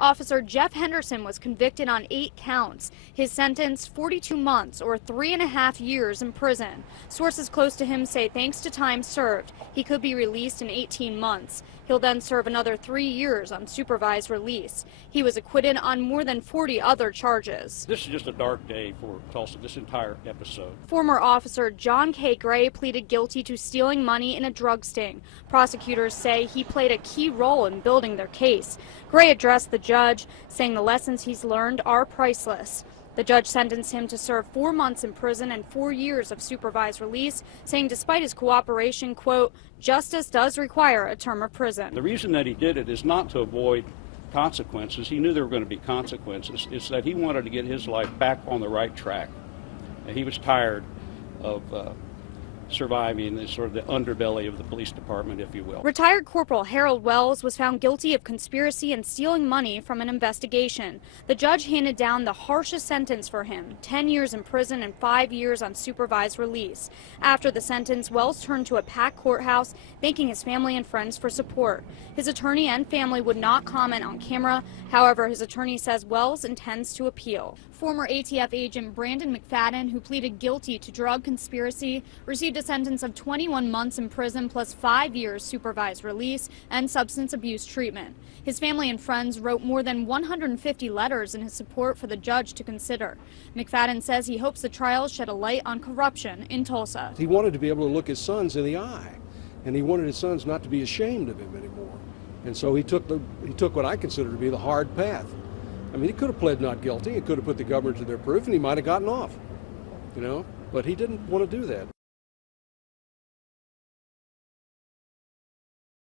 Officer Jeff Henderson was convicted on 8 counts. His sentence, 42 months or 3.5 years in prison. Sources close to him say thanks to time served, he could be released in 18 months. He'll then serve another 3 years on supervised release. He was acquitted on more than 40 other charges. This is just a dark day for Tulsa, this entire episode. Former officer John K. Gray pleaded guilty to stealing money in a drug sting. Prosecutors say he played a key role in building their case. Gray addressed the judge, saying the lessons he's learned are priceless. The judge sentenced him to serve 4 months in prison and 4 years of supervised release, saying despite his cooperation, quote, justice does require a term of prison. The reason that he did it is not to avoid consequences. He knew there were going to be consequences. It's that he wanted to get his life back on the right track. And he was tired of surviving the sort of the underbelly of the police department, if you will. Retired Corporal Harold Wells was found guilty of conspiracy and stealing money from an investigation. The judge handed down the harshest sentence for him, 10 years in prison and 5 years on supervised release. After the sentence, Wells turned to a packed courthouse, thanking his family and friends for support. His attorney and family would not comment on camera. However, his attorney says Wells intends to appeal. Former ATF agent Brandon McFadden, who pleaded guilty to drug conspiracy, received a sentence of 21 months in prison plus 5 years supervised release and substance abuse treatment. His family and friends wrote more than 150 letters in his support for the judge to consider. McFadden says he hopes the trial shed a light on corruption in Tulsa. He wanted to be able to look his sons in the eye, and he wanted his sons not to be ashamed of him anymore. And so he took what I consider to be the hard path. I mean, he could have pled not guilty, he could have put the government to their proof, and he might have gotten off, you know, but he didn't want to do that.